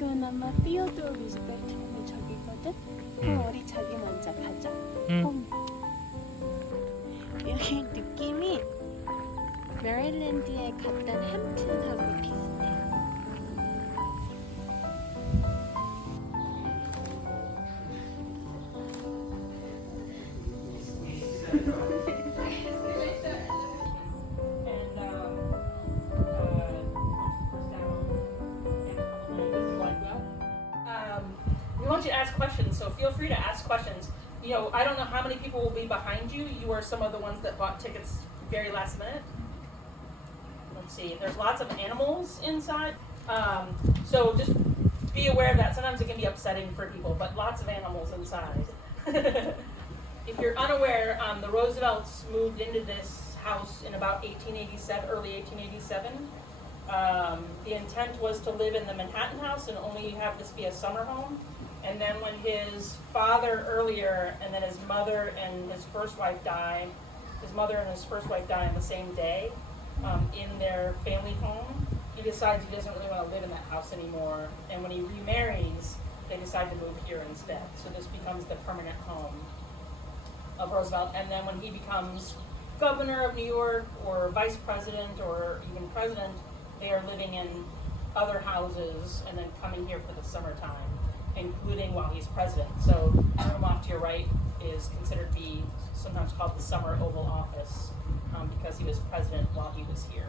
이건 아마 Theodore Roosevelt의 저기거든? 그럼 우리 저기 먼저 가자. 여기 느낌이 메릴랜드에 갔던 햄튼하고 비슷해. We want you to ask questions, so feel free to ask questions. You know, I don't know how many people will be behind you. You are some of the ones that bought tickets very last minute. Let's see, there's lots of animals inside. So just be aware of that. Sometimes it can be upsetting for people, but lots of animals inside. If you're unaware, the Roosevelts moved into this house in about 1887, early 1887. The intent was to live in the Manhattan house and only have this be a summer home. And then when his father earlier, and then his mother and his first wife die, his mother and his first wife die on the same day in their family home, he decides he doesn't really want to live in that house anymore. And when he remarries, they decide to move here instead. So this becomes the permanent home of Roosevelt. And then when he becomes governor of New York or vice president or even president, they are living in other houses and then coming here for the summertime, including while he's president. So the room off to your right is considered to be sometimes called the Summer Oval Office because he was president while he was here.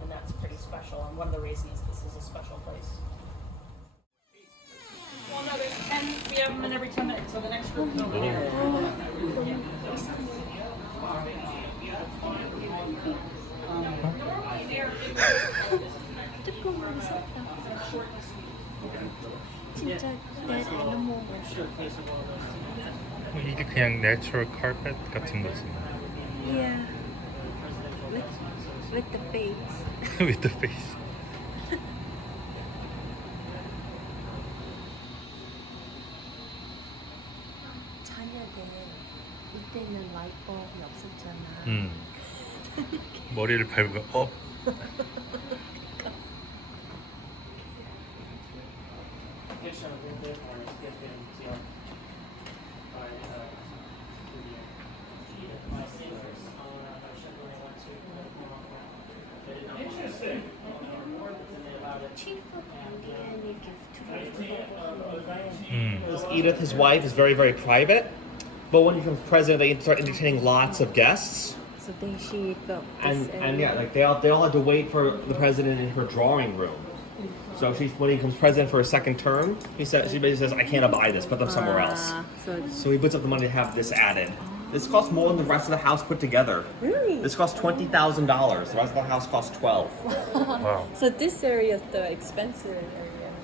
And that's pretty special, and one of the reasons this is a special place. Well, no, there's 10, we have them in every 10 minutes, so the next group is over here. 조금 무섭다. 진짜 내 너무 이게 그냥 내추럴 카펫 같은 거지. Yeah. With the face. With the face. 자녀들 이때는 라이트업이 없었잖아. 머리를 밟으면 Chief of Indian gift. Edith, his wife, is very, very private. But when he becomes president, they start entertaining lots of guests. So then she built this And yeah, like they all had to wait for the president in her drawing room. So when he becomes president for a second term, she basically says, "I can't abide this. Put them somewhere else." So he puts up the money to have this added. This costs more than the rest of the house put together. Really? This costs $20,000. The rest of the house costs $12,000. wow. So this area is the expensive area.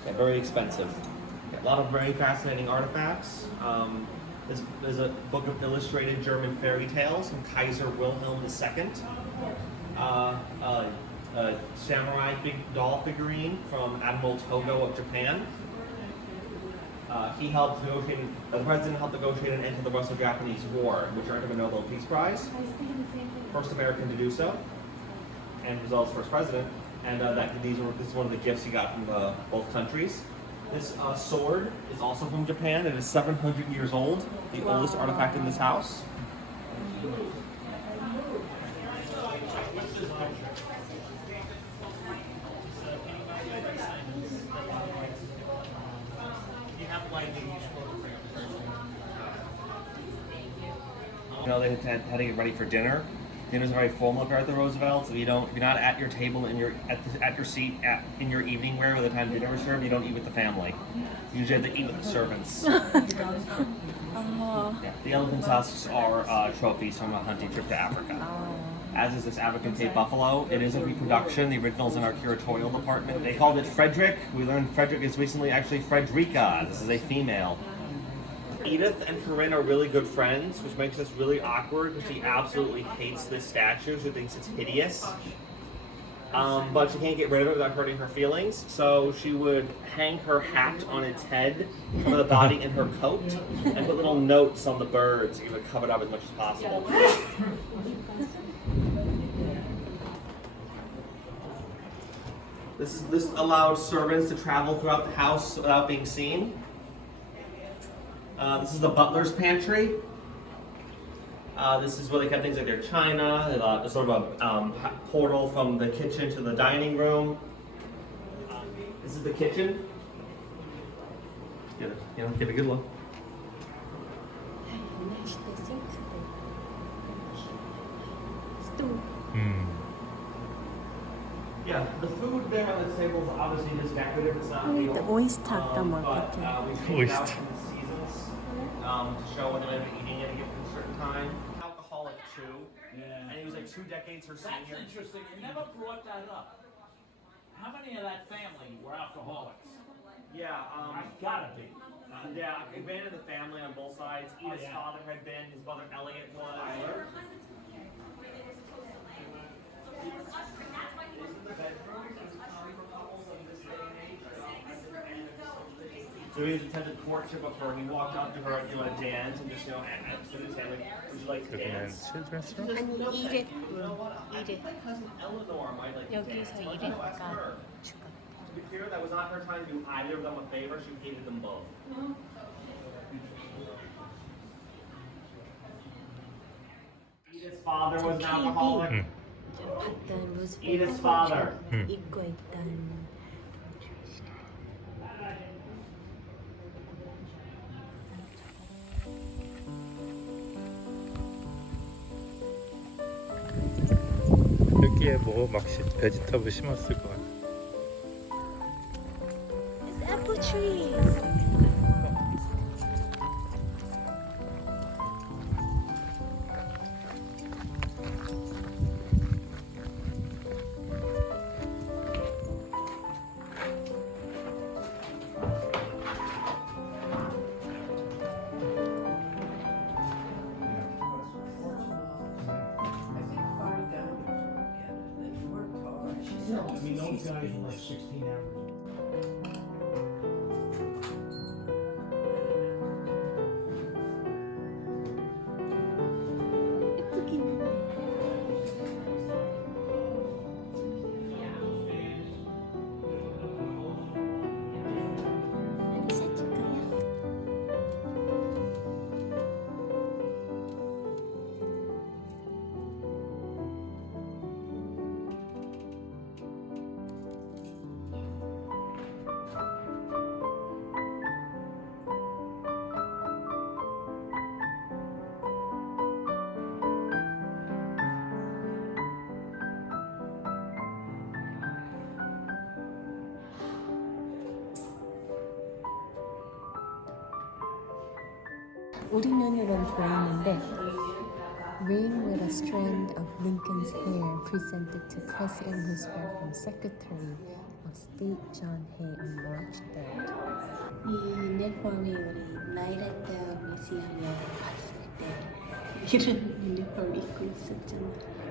Yeah, very expensive. A lot of very fascinating artifacts. There's a book of illustrated German fairy tales from Kaiser Wilhelm II. A samurai doll figurine from Admiral Togo of Japan. He helped negotiate, the president helped negotiate an end to the Russo-Japanese War, which earned him a Nobel Peace Prize. First American to do so, and he was also first president. And this is one of the gifts he got from both countries. This sword is also from Japan. It is 700 years old, the oldest artifact in this house. You know, they had to get ready for dinner. Dinner's very formal here at the Roosevelts. If you're not at your table at your seat in your evening wear by the time dinner is served, you don't eat with the family. You usually have to eat with the servants. Yeah, the elephant tusks are trophies from a hunting trip to Africa. As is this African Cape buffalo. It is a reproduction. The original's in our curatorial department. They called it Frederick. We learned Frederick is recently actually Frederica. This is a female. Edith and Corinne are really good friends, which makes this really awkward because she absolutely hates this statue. She thinks it's hideous. But she can't get rid of it without hurting her feelings. So she would hang her hat on its head, cover the body in her coat, and put little notes on the birds to cover it up as much as possible. This allowed servants to travel throughout the house without being seen. This is the butler's pantry. This is where they kept things like their china, sort of a portal from the kitchen to the dining room. This is the kitchen. Get a good look. Yeah, the food there on the table is obviously just decorative. It's not real. The oyster 아까 But 먹었죠. we take it out in the seasons to show when they're eating it at a certain time. Alcoholic too, Yeah. and he was like 2 decades her That's senior. interesting. You never brought that up. How many of that family were alcoholics? Yeah, Gotta be. yeah, I ran in the family on both sides. Edith's yeah. father had been, his brother Elliot was. So he attended courtship of her. He walked up to her and a dance and just stood his hand like, would you like to 여기는 dance? children's room? 아니 이래 이래 My cousin Eleanor might like to dance. 여기서 Why don't you ask her? 이래가 추가. To be clear, that was not her trying to do either of them a favor. She hated them both. Edith's father was an alcoholic. 봤던 루스벨트 Edith's father. 입고 있던 여기에 뭐 막 베지터블 심었을 거야. It's apple tree. I mean, those guys were like 16 hours. 예쁘긴 한데. 한 사줄까요? 우리 눈으로는 보이는데 Rain with a strand of Lincoln's hair presented to President Roosevelt from Secretary of State John Hay on March 3rd. 이 유니폼이 우리 narrated 뮤지엄에 갔을 때 이런 유니폼 입고 있었잖아.